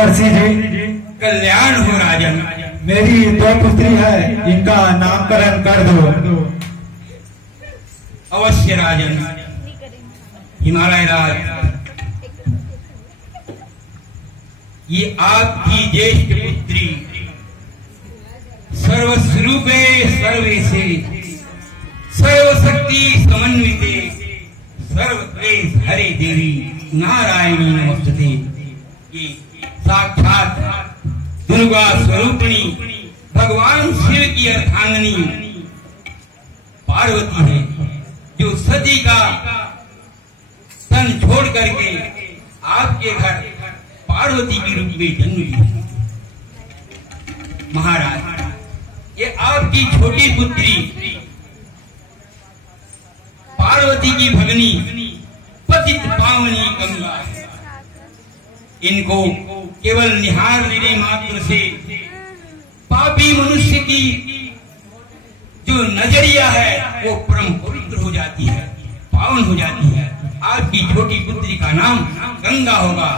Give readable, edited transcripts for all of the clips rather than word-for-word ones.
देवर्षि जी। कल्याण हो राजन। मेरी 2 पुत्री है, इनका नामकरण कर दो। अवश्य राजन। हिमालय राज, ये आपकी ज्येष्ठ पुत्री सर्वस्वरूपे सर्वेशे सर्वशक्ति समन्विते सर्वक्लेश हरे देवी नारायणी नमस्ते। ये साक्षात दुर्गा स्वरूपिणी भगवान शिव की अर्धांगिनी पार्वती है, जो सती का तन छोड़ करके आपके घर पार्वती के रूप में जन्म ली। महाराज, ये आपकी छोटी पुत्री पार्वती की भगनी पतित पावनी गंगा है। इनको केवल निहार लेने मात्र से पापी मनुष्य की जो नजरिया है वो परम पवित्र हो जाती है, पावन हो जाती है। आपकी छोटी पुत्री का नाम गंगा होगा।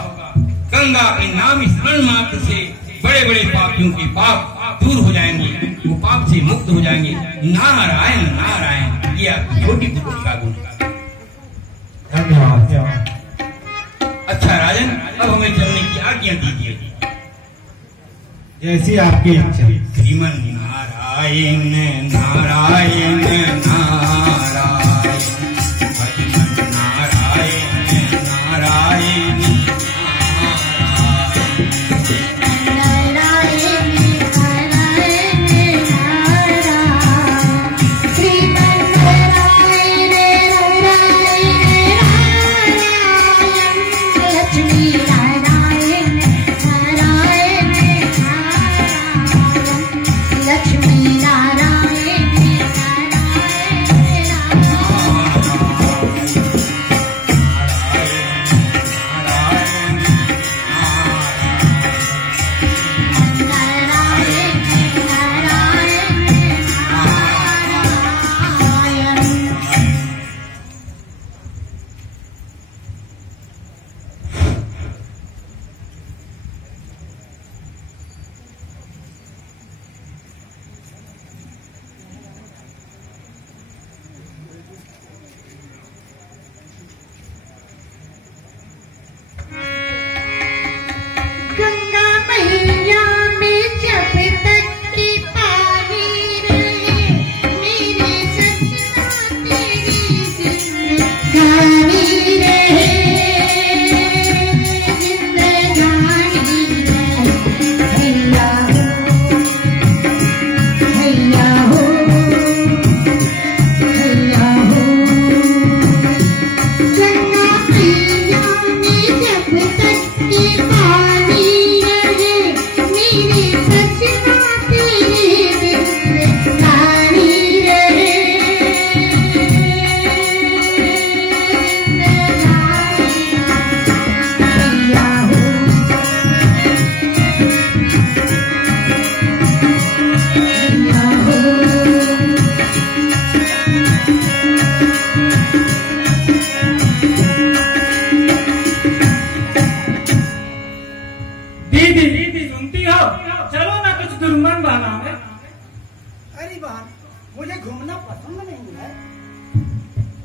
गंगा के नाम स्मरण मात्र से बड़े बड़े पापियों के पाप दूर हो जाएंगे, वो पाप से मुक्त हो जाएंगे। नारायण नारायण, ये आपकी छोटी पुत्री का गुण। धन्यवाद। अच्छा राजन, अब हमें चलने की आज्ञा दीजिए। जैसी आपकी इच्छा। श्रीमन नारायण नारायण नारायण, श्रीमन नारायण नारायण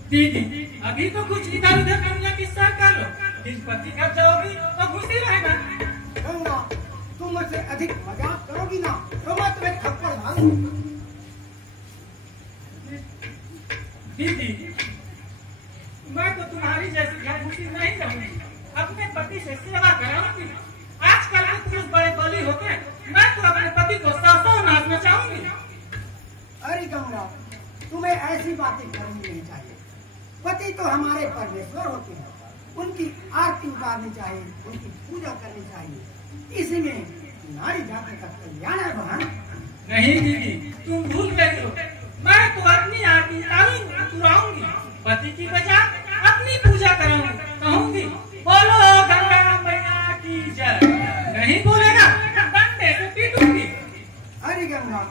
दीदी, अभी तो कुछ इधर उधर करने की सर कर लो। जिस पति घर जाओगी तो घुसी रहना। गंगा, तुम मुझसे अधिक मजाक करोगी ना तो मैं तुम्हें थप्पड़ मारूंगा। दीदी, मैं तो तुम्हारी जैसी घर घुसी नहीं रहूंगी। अपने पति से सेवा कराऊंगी। आजकल के पुरुष बड़े बली होते हैं, मैं तो अपने पति को सौ नाच नचाऊंगी। अरे गंगा, तुम्हें ऐसी बातें करनी नहीं चाहिए। पति तो हमारे परमेश्वर होते हैं, उनकी आरती उतारनी चाहिए, उनकी पूजा करनी चाहिए। इसी में नारी जाति का कल्याण है बहन। नहीं दीदी, तुम भूल गए हो। मैं तो अपनी आरती उतारूंगी, पति की बजाय अपनी पूजा कराऊंगी। कहूंगी बोलो गंगा मैया की जय। नहीं बोलेगा डंडे से पीटूंगी। अरे गंगा,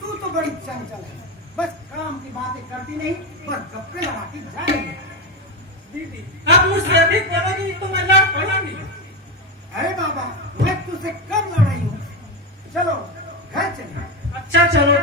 तू तो बड़ी चंचल है, बस काम की बातें करती नहीं, बस गप्पे लगाती जा रही है। दीदी, अब मुझसे अधिक बोलोगी तो मैं लड़ पड़ूंगी। अरे बाबा, मैं तुझसे कब लड़ाई हो। चलो घर चलो। अच्छा चलो।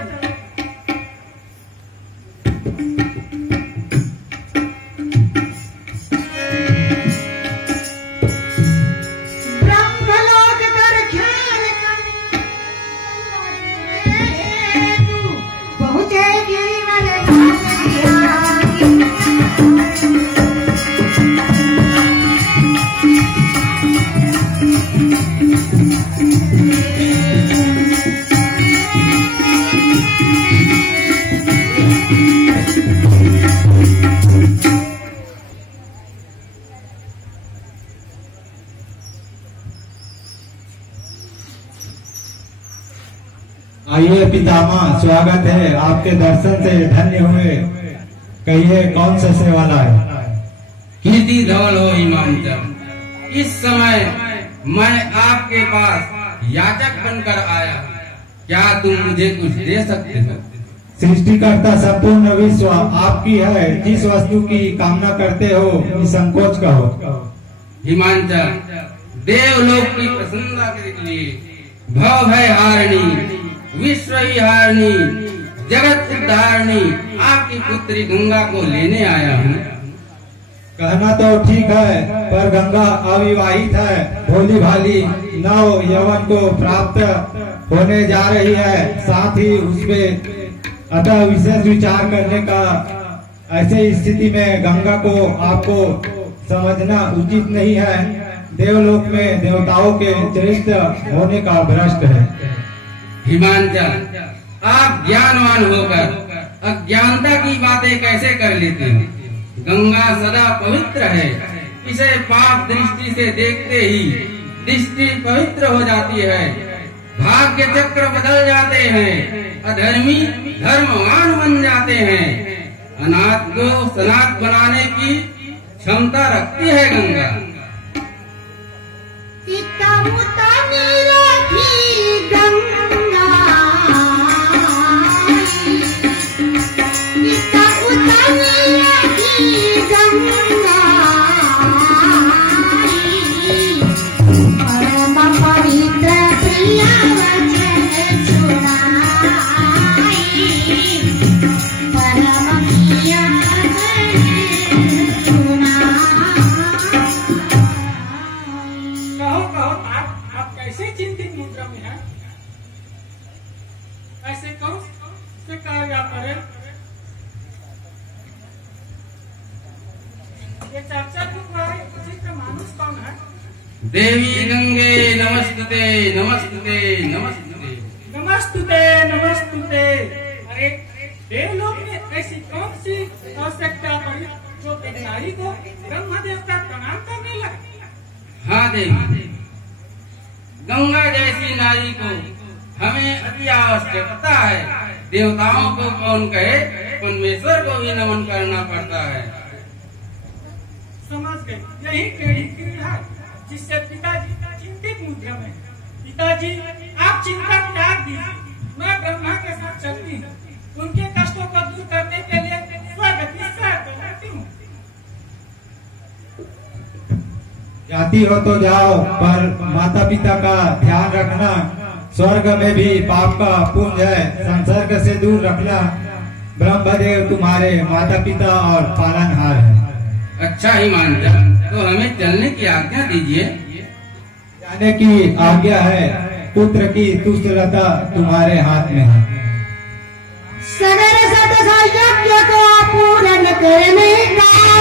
आइए पितामह, स्वागत है। आपके दर्शन से धन्य हुए। कहिए कौन सा सेवा लाए। कीर्ति धवल हो इमामचंद। इस समय मैं आपके पास याचक बनकर आया। क्या तुम मुझे कुछ दे सकते हो? सृष्टिकर्ता संपूर्ण विश्व आपकी है। जिस वस्तु की कामना करते हो निसंकोच कहो। हिमांचल, देवलोक की प्रसन्नता के लिए भव है हारिणी, विश्व हारिणी, जगत उद्धारिणी आपकी पुत्री गंगा को लेने आया हूँ। कहना तो ठीक है, पर गंगा अविवाहित है, भोली भाली नव यौवन को प्राप्त होने जा रही है। साथ ही उसमें अतः विशेष विचार करने का ऐसे स्थिति में गंगा को आपको समझना उचित नहीं है। देवलोक में देवताओं के चरित्र होने का भ्रष्ट है। हिमांचल, आप ज्ञानवान होकर अज्ञानता की बातें कैसे कर लेते हो? गंगा सदा पवित्र है। इसे पाप दृष्टि से देखते ही दृष्टि पवित्र हो जाती है। भाग्य चक्र बदल जाते हैं, अधर्मी धर्मवान बन जाते हैं। अनाथ को सनाथ बनाने की क्षमता रखती है गंगा। देवी गंगे नमस्तुते नमस्तुते नमस्तुते नमस्तुते नमस्तुते। अरे देवलोक में ऐसी कौन सी आवश्यकता पड़ी जो एक नारी को ब्रह्मदेव का प्रणाम करने लगे? हाँ देवी, गंगा जैसी नारी को हमें अति आवश्यकता है। देवताओं को कौन कहे, परमेश्वर को भी नमन करना पड़ता है। समझ गए, यही टेढ़ी क्रिया है जिससे पिताजी चिंतित मुद्रा में। पिताजी आप चिंता त्याग दीजिए, मैं ब्रह्मा के साथ चलती हूँ। उनके कष्टों को दूर करने के लिए स्वगति से करती हूँ। जाती हो तो जाओ, पर माता पिता का ध्यान रखना। स्वर्ग में भी पाप का पुंज है, संसर्ग से दूर रखना। ब्रह्मदेव तुम्हारे माता पिता और पालनहार है। अच्छा हिमांचल, तो हमें चलने की आज्ञा दीजिए। जाने की आज्ञा है, पुत्र की तुष्टता तुम्हारे हाथ में है। सगर सत यज्ञ को पूर्ण करने का